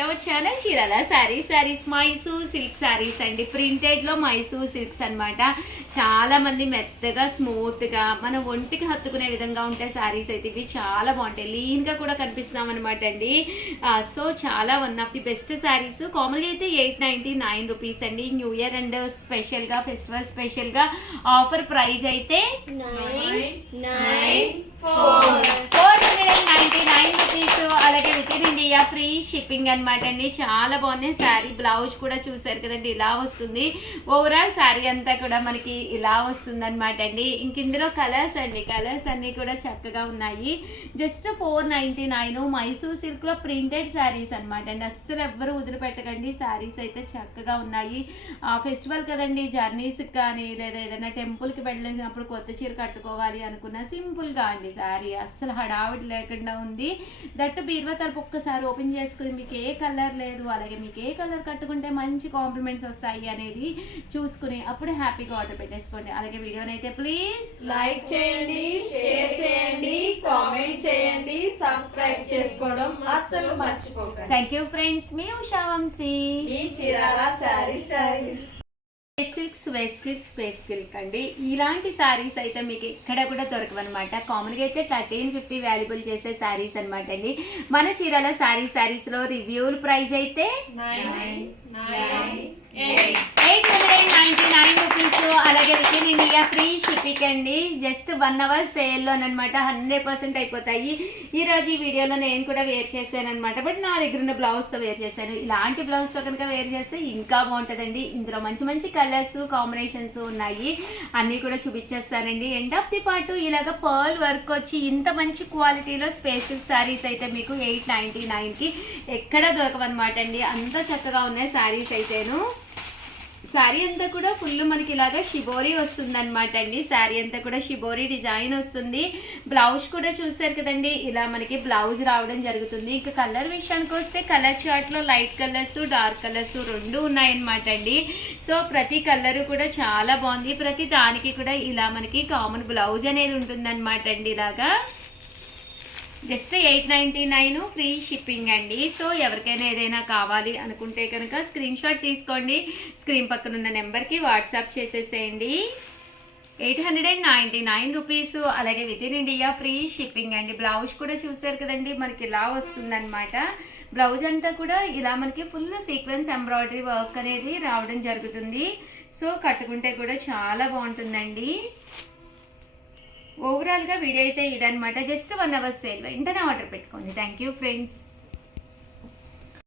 వచ్చానా చీరాల శారీస్ మైసూర్ సిల్క్ శారీస్ అండి. ప్రింటెడ్ లో మైసూర్ సిల్క్స్ అనమాట. చాలా మంది మెత్తగా స్మూత్ గా మన ఒంటికి హత్తుకునే విధంగా ఉంటాయి శారీస్ అయితే. ఇవి చాలా బాగుంటాయి, లీన్ గా కూడా కనిపిస్తున్నాం అనమాట అండి. సో చాలా one of the best saris. Common గా అయితే 899 రూపీస్ అండి. న్యూ ఇయర్ అండ్ స్పెషల్ గా ఫెస్టివల్ స్పెషల్ గా ఆఫర్ ప్రైస్ అయితే 499 రూపీస్. అలాగే with in India free shipping అనమాట అండి. చాలా బాగున్నాయి. శారీ బ్లౌజ్ కూడా చూసారు కదండి, ఇలా వస్తుంది. ఓవరాల్ శారీ అంతా కూడా మనకి ఇలా వస్తుంది అనమాట అండి. ఇంక ఇందులో కలర్స్ అండి, కలర్స్ అన్ని కూడా చక్కగా ఉన్నాయి. జస్ట్ 499 మైసూర్ సిల్క్ లో ప్రింటెడ్ శారీస్ అనమాట అండి. అస్సలు ఎవ్వరు వదిలిపెట్టకండి, శారీస్ అయితే చక్కగా ఉన్నాయి. ఫెస్టివల్ కదండి, జర్నీస్ కానీ లేదా ఏదైనా టెంపుల్కి వెళ్ళినప్పుడు కొత్త చీర కట్టుకోవాలి అనుకున్న సింపుల్గా అండి శారీ. అస్సలు హడావిడి లేకుండా ఉంది. దట్టు బీరువా తలుపు ఒక్కసారి ఓపెన్ చేసుకుని మీకు ఏ కలర్ లేదు, అలాగే మీకు ఏ కలర్ కట్టుకుంటే మంచి కాంప్లిమెంట్స్ వస్తాయి అనేది చూసుకుని అప్పుడు హ్యాపీగా ఆర్డర్ పెట్టేసుకోండి. అలాగే వీడియోని అయితే ప్లీజ్ లైక్ చేయండి, షేర్ చేయండి, కామెంట్ చేయండి, సబ్స్క్రైబ్ చేసుకోవడం అస్సలు మర్చిపోకండి. Thank you friends. మీ ఉషా వంశీ, మీ చీరాల శారీస్. స్పేస్ సిల్క్ అండి. ఇలాంటి శారీస్ అయితే మీకు ఎక్కడ కూడా దొరకవన్నమాట. కామన్గా అయితే 1350 వాల్యుబుల్ చేసే శారీస్ అనమాట అండి. మన చీరాల శారీస్ లో రివ్యూల్ ప్రైస్ అయితే 899 రూపీస్. అలాగే with in India free shipping అండి. జస్ట్ 1 అవర్ సేల్లోనమాట 100% అయిపోతాయి. ఈ రోజు ఈ వీడియోలో నేను కూడా వేర్ చేశాను అనమాట. బట్ నా దగ్గర ఉన్న బ్లౌజ్తో వేర్ చేశాను. ఇలాంటి బ్లౌజ్తో కనుక వేర్ చేస్తే ఇంకా బాగుంటుందండి. ఇందులో మంచి మంచి కలర్స్ కాంబినేషన్స్ ఉన్నాయి, అన్నీ కూడా చూపించేస్తానండి. ఎండ్ ఆఫ్ ది పార్ట్ ఇలాగ పర్ల్ వర్క్ వచ్చి ఇంత మంచి క్వాలిటీలో స్పేసిఫిక్ శారీస్ అయితే మీకు 899కి ఎక్కడ దొరకవన్నమాట అండి. అంత చక్కగా ఉన్నాయి శారీస్ అయితేను. శారీ అంతా కూడా ఫుల్ మనకి ఇలాగా షిబోరీ వస్తుంది అనమాట అండి. శారీ అంతా కూడా షిబోరీ డిజైన్ వస్తుంది. బ్లౌజ్ కూడా చూసారు కదండి, ఇలా మనకి బ్లౌజ్ రావడం జరుగుతుంది. ఇంకా కలర్ విషయానికి వస్తే కలర్ చార్ట్లో లైట్ కలర్స్ డార్క్ కలర్స్ రెండు ఉన్నాయన్నమాట అండి. సో ప్రతి కలర్ కూడా చాలా బాగుంది. ప్రతి దానికి కూడా ఇలా మనకి కామన్ బ్లౌజ్ అనేది ఉంటుందన్నమాట అండి. ఇలాగా జస్ట్ 899 ఫ్రీ షిప్పింగ్ అండి. సో ఎవరికైనా ఏదైనా కావాలి అనుకుంటే కనుక స్క్రీన్ షాట్ తీసుకోండి, స్క్రీన్ పక్కన ఉన్న నెంబర్కి వాట్సాప్ చేసేసేయండి. 899 రూపీస్. అలాగే with in India free shipping అండి. బ్లౌజ్ కూడా చూసారు కదండి, మనకి ఇలా వస్తుందన్నమాట. బ్లౌజ్ అంతా కూడా ఇలా మనకి ఫుల్ సీక్వెన్స్ ఎంబ్రాయిడరీ వర్క్ అనేది రావడం జరుగుతుంది. సో కట్టుకుంటే కూడా చాలా బాగుంటుందండి. ఓవరాల్గా వీడియో అయితే ఇదనమాట. Just 1 hour sale. వెంటనే ఆర్డర్ పెట్టుకోండి. Thank you friends.